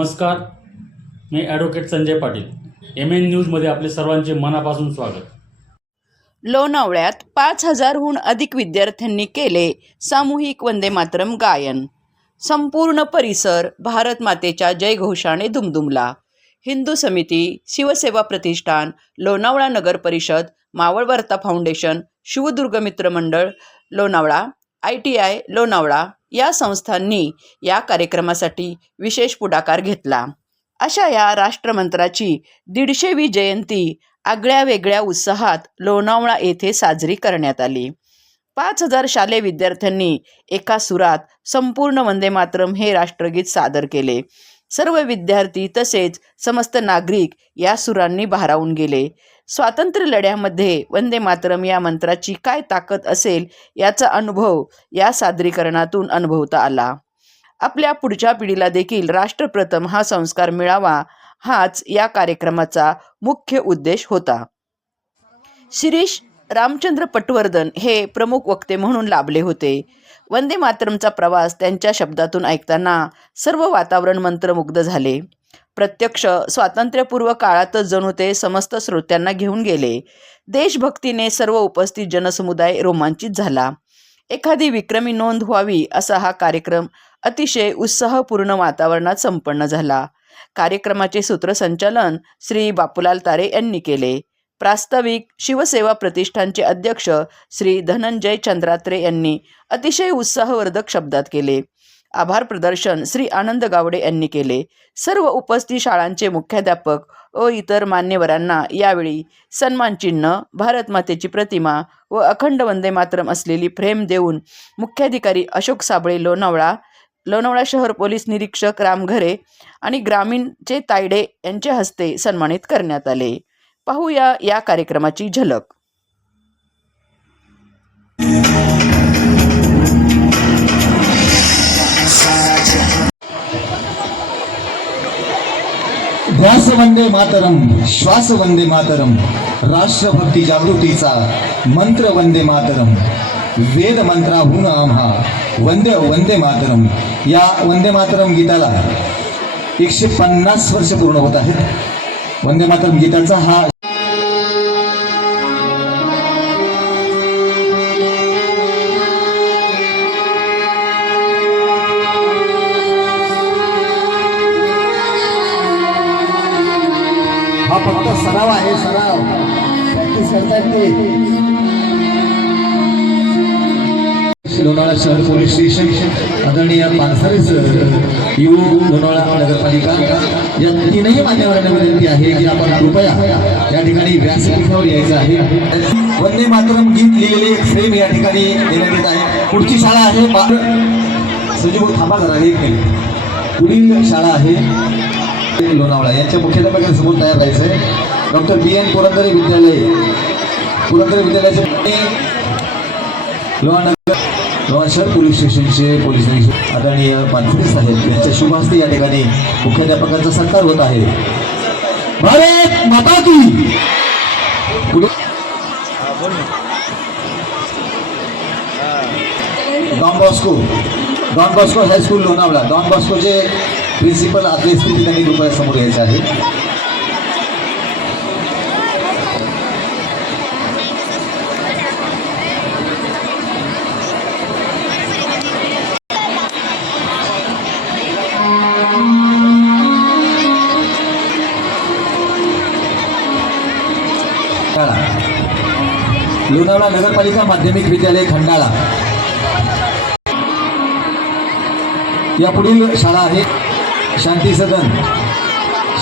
नमस्कार मी advocate Sanjay Patil. M N न्यूजमध्ये आपले सर्वांचे मनापासून स्वागत. लोणावळ्यात पाच हजारहून अधिक विद्यार्थ्यांनी केले सामूहिक वंदे मातरम गायन. संपूर्ण परिसर भारत मातेच्या जयघोषाने दुमदुमला हिंदू समिती शिवसेवा प्रतिष्ठान लोणावळा नगर परिषद मावळवर्ता foundation Shivdurg Mitra Mandal Lonavala I T I Lonavala या संस्थांनी या कार्यक्रमासाठी विशेष पुढाकार घेतला. अशा या राष्ट्रमंत्राची दीडशेवी जयंती आगळ्या वेगळ्या उत्साहात लोणावळा येथे साजरी करण्यात आली. पाच हजार शालेय विद्यार्थ्यांनी एका सुरात संपूर्ण वंदे मातरम हे राष्ट्रगीत सादर केले. सर्व विद्यार्थी तसेच समस्त नागरिक या सुरांनी भारावून गेले. स्वातंत्र्य लढ्यामध्ये वंदे मातरम या मंत्राची काय ताकद असेल याचा अनुभव या सादरीकरणातून अनुभवता आला. आपल्या पुढच्या पिढीला देखील राष्ट्रप्रथम हा संस्कार मिळावा हाच या कार्यक्रमाचा मुख्य उद्देश होता. शिरीष रामचंद्र पटवर्धन हे प्रमुख वक्ते म्हणून लाभले होते. वंदे मातरमचा प्रवास त्यांच्या शब्दातून ऐकताना सर्व वातावरण मंत्रमुग्ध झाले. प्रत्यक्ष स्वातंत्र्यपूर्व काळातच जणू ते समस्त श्रोत्यांना घेऊन गेले. देशभक्तीने सर्व उपस्थित जनसमुदाय रोमांचित झाला. एखादी विक्रमी नोंद व्हावी असा हा कार्यक्रम अतिशय उत्साहपूर्ण वातावरणात संपन्न झाला. कार्यक्रमाचे सूत्रसंचालन श्री बापूलाल तारे यांनी केले. प्रास्ताविक शिवसेवा प्रतिष्ठानचे अध्यक्ष श्री धनंजय चंद्रात्रे यांनी अतिशय उत्साहवर्धक शब्दात केले. आभार प्रदर्शन श्री आनंद गावडे यांनी केले. सर्व उपस्थित शाळांचे मुख्याध्यापक व इतर मान्यवरांना यावेळी सन्मानचिन्ह भारतमातेची प्रतिमा व अखंड वंदे मातरम असलेली फ्रेम देऊन मुख्याधिकारी अशोक साबळे लोणावळा लोणावळा शहर पोलीस निरीक्षक रामघरे आणि ग्रामीणचे तायडे यांच्या हस्ते सन्मानित करण्यात आले. पाहूया या कार्यक्रमाची झलक. ध्यास वंदे मातरम श्वास वंदे मातरम राष्ट्रभक्ती जागृतीचा मंत्र वंदे मातरम वेद मंत्राहून आम्हा वंदे वंदे मातरम. या वंदे मातरम गीताला एकशे पन्नास वर्ष पूर्ण होत आहेत. वंदे मातरम गीताचा हा हा प्रॅक्टिस करतायत लोणावळा शहर पोलीस स्टेशन आदरणीय पानसरे सर यू लोणावळा नगरपालिका या तीनही मान्यवरांना विनंती आहे की आपण कृपया या ठिकाणी व्यासपीठावर यायचं आहे. वंदे मातरम गीत लिहिलेले एक फ्रेम या ठिकाणी देण्यात येत आहे. पुढची शाळा आहे बा- सुजीव थांबा जरा एक मिनिट. पुढील शाळा आहे लोणावळा. यांच्या मुख्याध्यापकांसमोर तयार राहायचं आहे डॉक्टर बी एन पुरंदरे विद्यालय. पुरंदरे विद्यालयाचे लोहानगर लोणार शहर पोलीस स्टेशनचे पोलीस निरीक्षक आदरणीय पानसरे साहेब यांच्या शुभ हस्ते या ठिकाणी मुख्याध्यापकांचा सत्कार होत आहे. भारत माता की! Don Bosco. Don Bosco high school Lonavala. Don बॉस्कोचे principal आपली स्थिती त्यांनी कृपया समोर यायचं आहे. लोणावळा नगरपालिका माध्यमिक विद्यालय खंडाळा. या पुढील शाळा आहे शांती सदन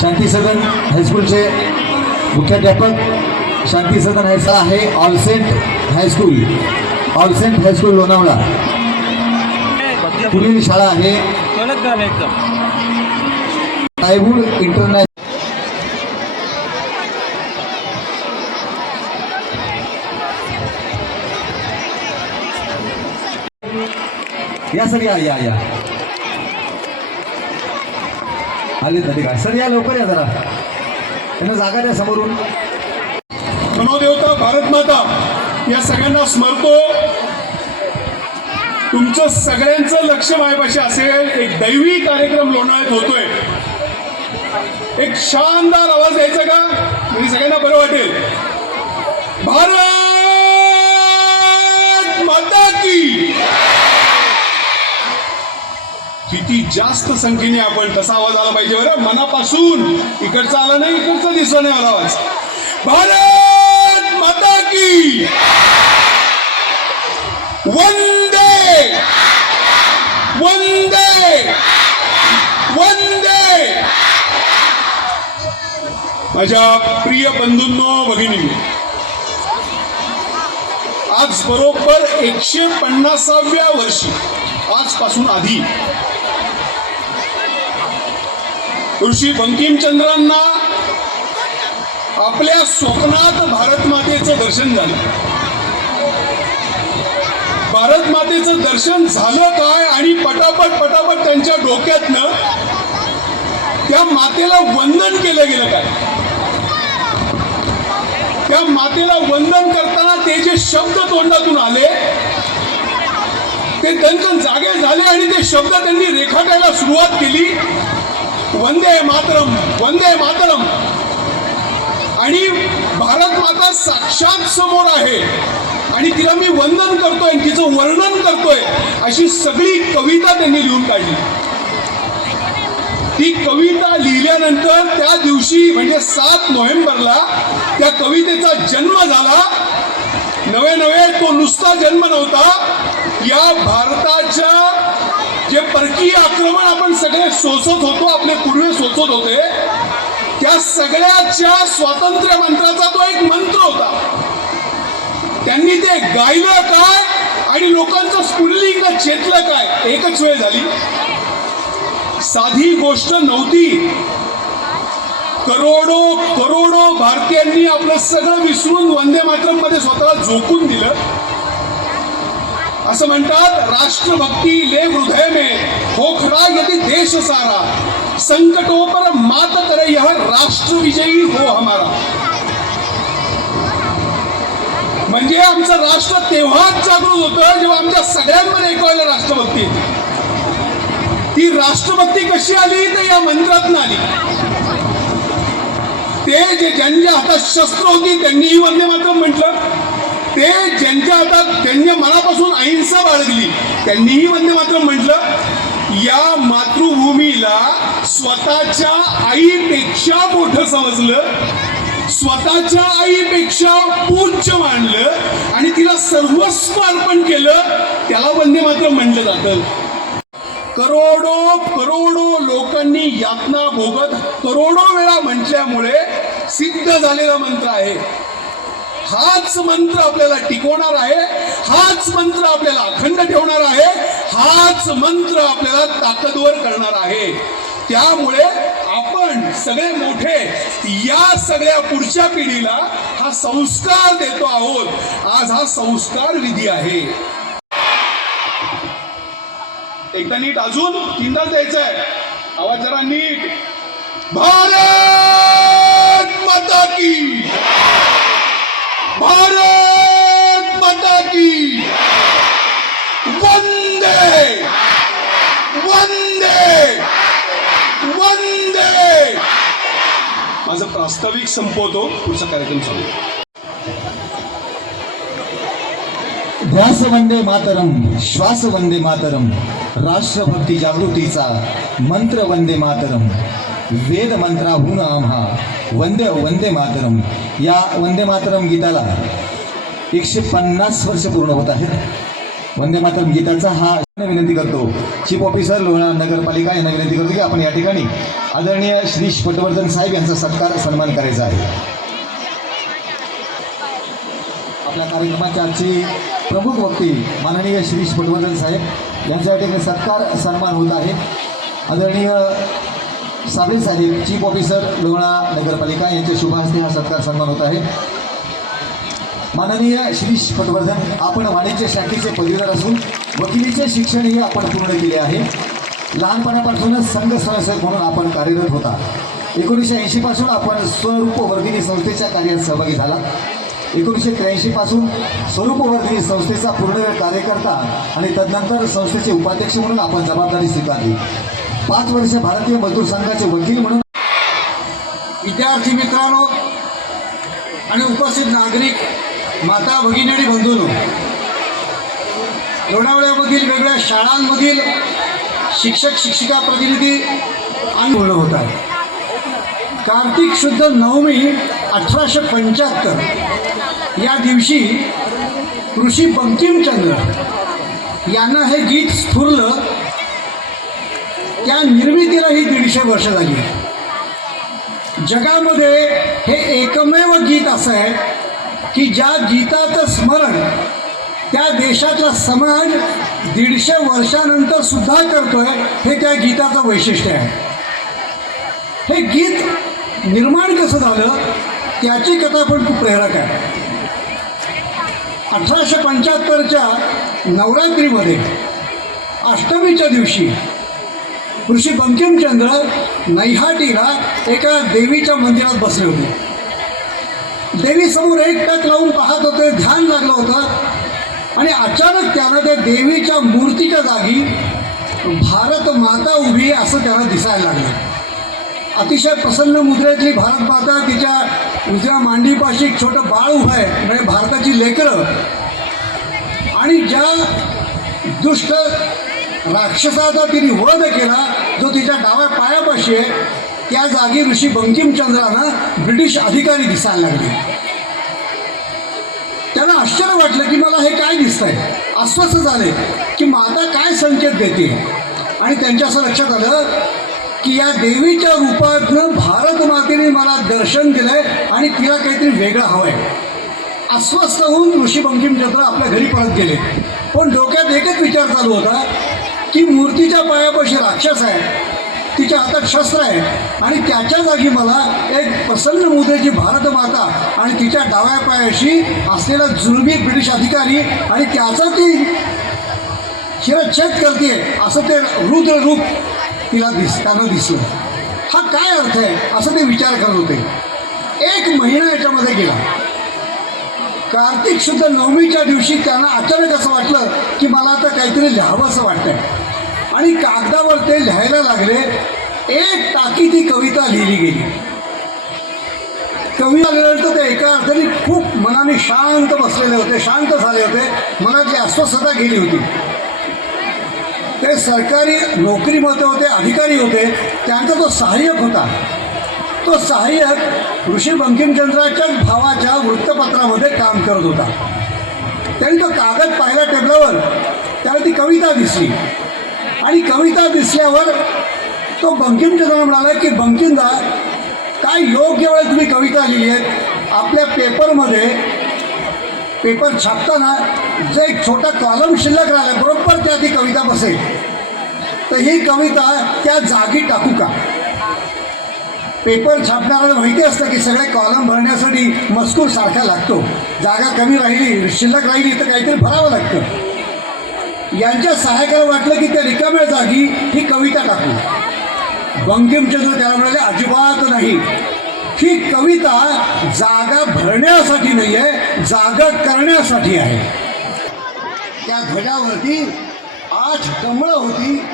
शांती सदन हायस्कूलचे मुख्याध्यापक शांती सदन हायस्कूल आहे All Saint high school All Saint high school Lonavala. पुढील शाळा आहे टायबूड इंटरनॅशनल या सर या या. या आले तर काय? सर या लवकर या जरा. त्यांना जागा द्या समोरून. मनोदेवता भारत माता या सगळ्यांना स्मरतो तुमचं सगळ्यांचं लक्ष मायपाशी असेल एक दैवी कार्यक्रम लोणावळ्यात होतोय. एक शानदार आवाज द्यायचा का? म्हणजे सगळ्यांना बरं वाटेल. भारत माता की किती जास्त संख्येने आपण तसा आवाज आला पाहिजे बरं. मनापासून इकडचा आला नाही इकडचा दिसला नाही मला आवाज. भारत माता की! वंदे! वंदे! वंदे! माझ्या प्रिय बंधूंनो भगिनी आज बरोबर एकशे पन्नासाव्या वर्षी आजपासून आधी ऋषी बंकिमचंद्रांना आपल्या स्वप्नात भारत मातेचं दर्शन झालं. भारत मातेचं दर्शन झालं काय आणि पटापट पटापट त्यांच्या डोक्यातनं त्या मातेला वंदन केलं गेलं काय? त्या मातेला वंदन करताना ते जे शब्द तोंडातून आले ते त्यांचं जागे झाले आणि ते शब्द त्यांनी रेखाटायला सुरुवात केली. वंदे मातरम वंदे मातरम. आणि भारत माता साक्षात समोर आहे. आणि तिला मी वंदन करतोय आणि तिचं वर्णन करतोय अशी सगळी कविता त्यांनी लिहून काढली. ती कविता लिहिल्यानंतर त्या दिवशी म्हणजे सात नोव्हेंबरला त्या कवितेचा जन्म झाला. नवे नवे तो नुसता जन्म नव्हता. या भारताच्या जे परकीय आक्रमण आपण सगळे सोसत होतो आपले पूर्वे सोसत होते त्या सगळ्याच्या स्वातंत्र्य मंत्राचा तो एक मंत्र होता. त्यांनी ते गायलं काय आणि लोकांचं स्फुल्लिंग चेतलं काय एकच वेळ झाली. साधी गोष्ट नव्हती. करोडो करोडो भारतीयांनी आपलं सगळं विसरून वंदे मातरममध्ये स्वतःला झोकून दिलं. असं म्हणतात राष्ट्रभक्ती ले हृदय में होखरा यदि देश सारा। संकटों पर मात करे यह राष्ट्र विजयी हो हमारा। म्हणजे आमचं राष्ट्र तेव्हाच जागृत होतं जेव्हा आमच्या सगळ्यांमध्ये ऐकवायला राष्ट्रभक्ती ती राष्ट्रभक्ती कशी आली? तर या मंत्रातून आली. ते जे ज्यांच्या हातात शस्त्र होती त्यांनीही वंदे मातरम म्हटलं. ते ज्यांच्या हातात त्यांनी मनापासून अहिंसा बाळगली त्यांनीही वंदे मात्र म्हटलं या मातृभूमीला स्वतःच्या आईपेक्षा मोठं समजलं स्वतःच्या आईपेक्षा पूज्य मानलं आणि तिला सर्वस्व अर्पण केलं त्याला वंदे मात्र म्हणलं जातं. करोडो करोडो लोकांनी यातना भोगत करोडो वेळा म्हटल्यामुळे सिद्ध झालेला मंत्र आहे. हाच मंत्र आपल्याला टिकवणार आहे हाच मंत्र आपल्याला अखंड ठेवणार आहे हाच मंत्र आपल्याला ताकदवर करणार आहे. त्यामुळे आपण सगळे मोठे या सगळ्या पुढच्या पिढीला हा संस्कार देतो आहोत. आज हा संस्कार विधी आहे. एकदा नीट अजून तीनदा द्यायचं आहे आवाज जरा नीट. भारत माता की भारत माता की। वंदे। वंदे। वंदे। माझं प्रास्ताविक संपवतो पुढचा कार्यक्रम चालू ध्यास वंदे मातरम श्वास वंदे मातरम राष्ट्रभक्ती जागृतीचा मंत्र वंदे मातरम. वेद मंत्राहून आम्हा. वंदे वंदे मातरम. या वंदे मातरम गीताला एकशे पन्नास वर्ष पूर्ण होत आहेत. वंदे मातरम गीताचा हा विनंती करतो. चीफ ऑफिसर लोणा नगरपालिका यांना विनंती करतो की आपण या ठिकाणी आदरणीय श्री पटवर्धन साहेब यांचा सत्कार सन्मान करायचा आहे. आपल्या कार्यक्रमाच्या आजची प्रमुख वक्ती माननीय श्री पटवर्धन साहेब यांच्या ठिकाणी सत्कार सन्मान होत आहे. आदरणीय साबळे साहेब चीफ ऑफिसर लोणा नगरपालिका यांच्या शुभ हस्ते हा सत्कार सन्मान होत आहे. माननीय श्री पटवर्धन आपण वाणिज्य शाखेचे पदवीधर असून वकिलीचे शिक्षणही आपण पूर्ण केले आहे. लहानपणापासूनच संघ स्वयंसेवक म्हणून आपण कार्यरत होता. एकोणीसशे ऐंशी पासून आपण स्वरूप वर्धिनी संस्थेच्या कार्यात सहभागी झाला. एकोणीसशे त्र्याऐंशी पासून स्वरूप वर्धिनी संस्थेचा पूर्णवेळ कार्यकर्ता आणि तदनंतर संस्थेचे उपाध्यक्ष म्हणून आपण जबाबदारी स्वीकारली. पाच वर्ष भारतीय मजदूर संघाचे वकील म्हणून विद्यार्थी मित्रांनो आणि उपस्थित नागरिक माता भगिनी आणि बंधूंनो लोणावळ्यामधील वेगळ्या शाळांमधील शिक्षक शिक्षिका प्रतिनिधी आणि पूर्ण होत आहे. कार्तिक शुद्ध नवमी अठराशे पंच्याहत्तर. या दिवशी ऋषी बंकिमचंद्र यांना हे गीत स्फुरलं. त्या निर्मितीलाही दीडशे वर्ष झाली जगामध्ये हे एकमेव गीत असं आहे की ज्या गीताचं स्मरण त्या देशातला समाज दीडशे वर्षानंतर सुद्धा करतोय हे त्या गीताचं वैशिष्ट्य आहे. हे गीत निर्माण कसं झालं त्याची कथा पण खूप प्रेरक आहे. अठराशे पंच्याहत्तरच्या नवरात्रीमध्ये अष्टमीच्या दिवशी ऋषी बंकिमचंद्र नैहाटीला एका देवीच्या मंदिरात बसले होते. देवीसमोर एक टक लावून पाहत होते ध्यान लागलं होतं. आणि अचानक त्यानं त्या देवीच्या मूर्तीच्या जागी भारत माता उभी असं त्यांना दिसायला लागलं. अतिशय प्रसन्न मुद्रेतली भारत माता तिच्या उजव्या मांडीपाशी एक छोटं बाळ उभं आहे म्हणजे भारताची लेकरं. आणि ज्या दुष्ट राक्षसाचा तिने वध केला जो तिच्या डाव्या पायापाशी आहे त्या जागी ऋषी बंकिमचंद्रांना ब्रिटिश अधिकारी दिसायला लागले. त्यांना आश्चर्य वाटलं की मला हे काय दिसतंय? अस्वस्थ झाले की माता काय संकेत देते? आणि त्यांच्या असं लक्षात आलं की या देवीच्या रूपातनं भारत मातेने मला दर्शन दिलंय आणि तिला काहीतरी वेगळं हवंय. अस्वस्थ होऊन ऋषी बंकिमचंद्र आपल्या घरी परत गेले. पण डोक्यात एकच विचार चालू होता ती मूर्तीच्या पायापाशी राक्षस आहे. तिच्या हातात शस्त्र आहे. आणि त्याच्या जागी मला एक प्रसन्न मुद्रेची भारत माता आणि तिच्या डाव्या पायाशी असलेला जुलमी ब्रिटिश अधिकारी आणि त्याचा ती शिरच्छेद करते असं ते रुद्र रूप तिला दिस त्यांना दिसलं. हा काय अर्थ आहे? असं ते विचार करत होते. एक महिना याच्यामध्ये गेला. कार्तिक शुद्ध नवमीच्या दिवशी त्यांना अचानक असं वाटलं की मला आता काहीतरी लिहावं असं वाटतंय. आणि कागदावर ते लिहायला लागले. एक टाकी ती कविता लिहिली गेली. कविता लिहिल्यानंतर ते एका अर्थाने खूप मनाने शांत बसलेले होते शांत झाले होते. मनातली अस्वस्थता गेली होती. ते सरकारी नोकरीमध्ये होते अधिकारी होते. त्यांचा तो सहाय्यक होता. तो सहाय्यक ऋषी बंकिमचंद्राच्याच भावाच्या वृत्तपत्रामध्ये काम करत होता. त्यांनी तो कागद पाहिला टेबलावर. त्याला ती कविता दिसली. आणि कविता दिसल्यावर तो बंकिमचंद्र म्हणाला की बंकिमदा काय योग्य वेळेस तुम्ही कविता लिहिली आहेत? आपल्या पेपरमध्ये पेपर छापताना जे एक छोटा कॉलम शिल्लक राहिला बरोबर त्या ती कविता बसेल. तर ही कविता त्या जागी टाकू का? पेपर छापणाऱ्याला माहिती असतं की सगळे कॉलम भरण्यासाठी मजकूर सारखा लागतो. जागा कमी राहिली शिल्लक राहिली तर काहीतरी भरावं लागतं. यांच्या सहायकाला वाटलं की त्या रिकाम्या जागी ही कविता टाकू. बंकिमचंद्र त्याला म्हणाले अजिबात नाही. ही कविता जागा भरण्यासाठी नाही आहे जागा करण्यासाठी आहे. त्या घड्यावरती आठ कमळं होती.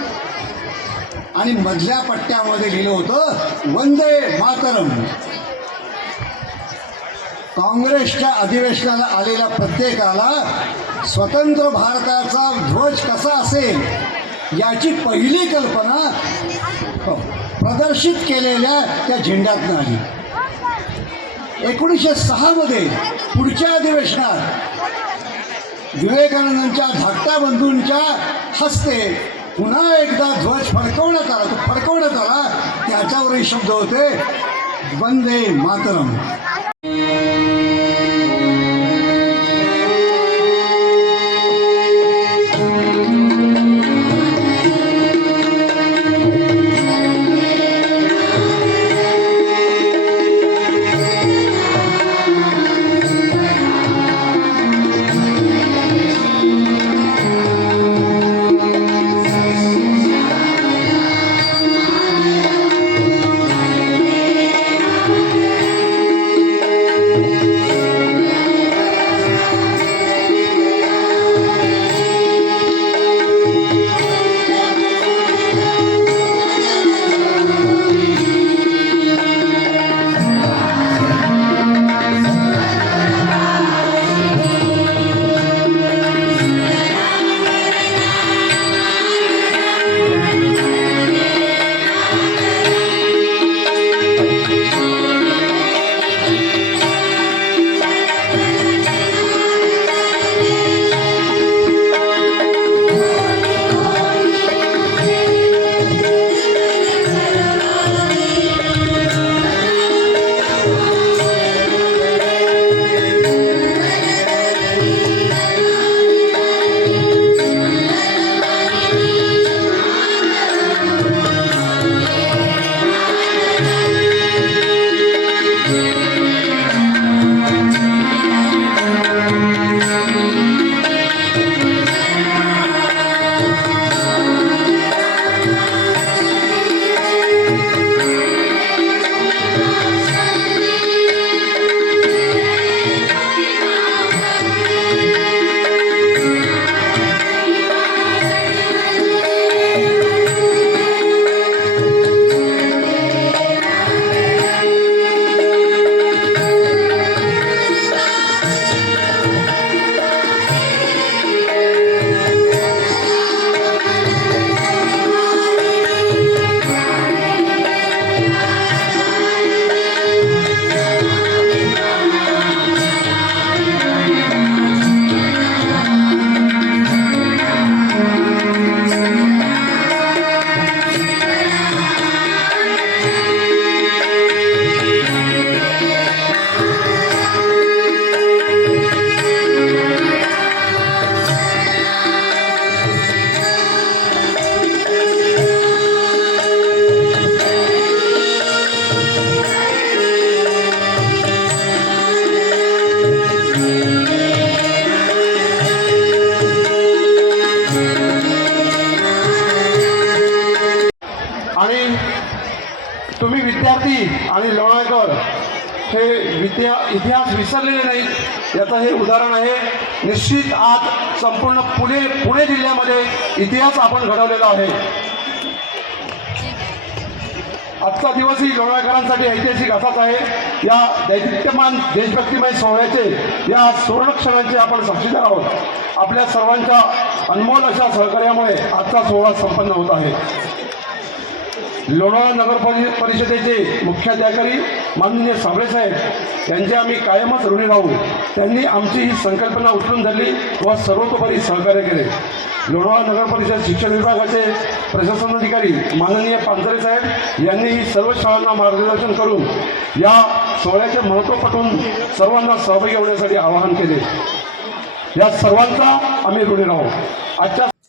आणि मधल्या पट्ट्यामध्ये लिहिलं होतं वंदे मातरम. काँग्रेसच्या अधिवेशनाला आलेल्या प्रत्येकाला स्वतंत्र भारताचा ध्वज कसा असेल याची पहिली कल्पना प्रदर्शित केलेल्या त्या झेंड्यातनं आली. एकोणीसशे सहामध्ये पुढच्या अधिवेशनात विवेकानंदांच्या धाकट्या बंधूंच्या हस्ते पुन्हा एकदा ध्वज फडकवण्यात आला. तो फडकवण्यात आला. त्याच्यावरही शब्द होते वंदे मातरम. तुम्ही विद्यार्थी आणि लोणाळकर हे विद्या इतिहास विसरलेले नाहीत. याचं हे उदाहरण आहे. निश्चित आज संपूर्ण पुणे पुणे जिल्ह्यामध्ये इतिहास आपण घडवलेला आहे. आजचा दिवसही लोणाळकरांसाठी ऐतिहासिक असाच आहे. या दैदित्यमान देशभक्तिमय सोहळ्याचे या सुवर्णक्षणांचे आपण साक्षीदार आहोत. आपल्या सर्वांच्या अनमोल अशा सहकार्यामुळे आजचा सोहळा संपन्न होत आहे. लोणावळा नगर परिषदेचे मुख्याधिकारी माननीय साबळे साहेब यांचे आम्ही कायमच ऋणी राहू. त्यांनी आमची ही संकल्पना उचलून धरली व सर्वतोपरी सहकार्य केले. लोणावळा नगर परिषद शिक्षण विभागाचे प्रशासनाधिकारी माननीय पांजरे साहेब यांनी ही सर्व शाळांना मार्गदर्शन करून या सोहळ्याचे महत्त्व पटवून सर्वांना सहभागी होण्यासाठी आवाहन केले. या सर्वांचा आम्ही ऋणी राहू. आजच्या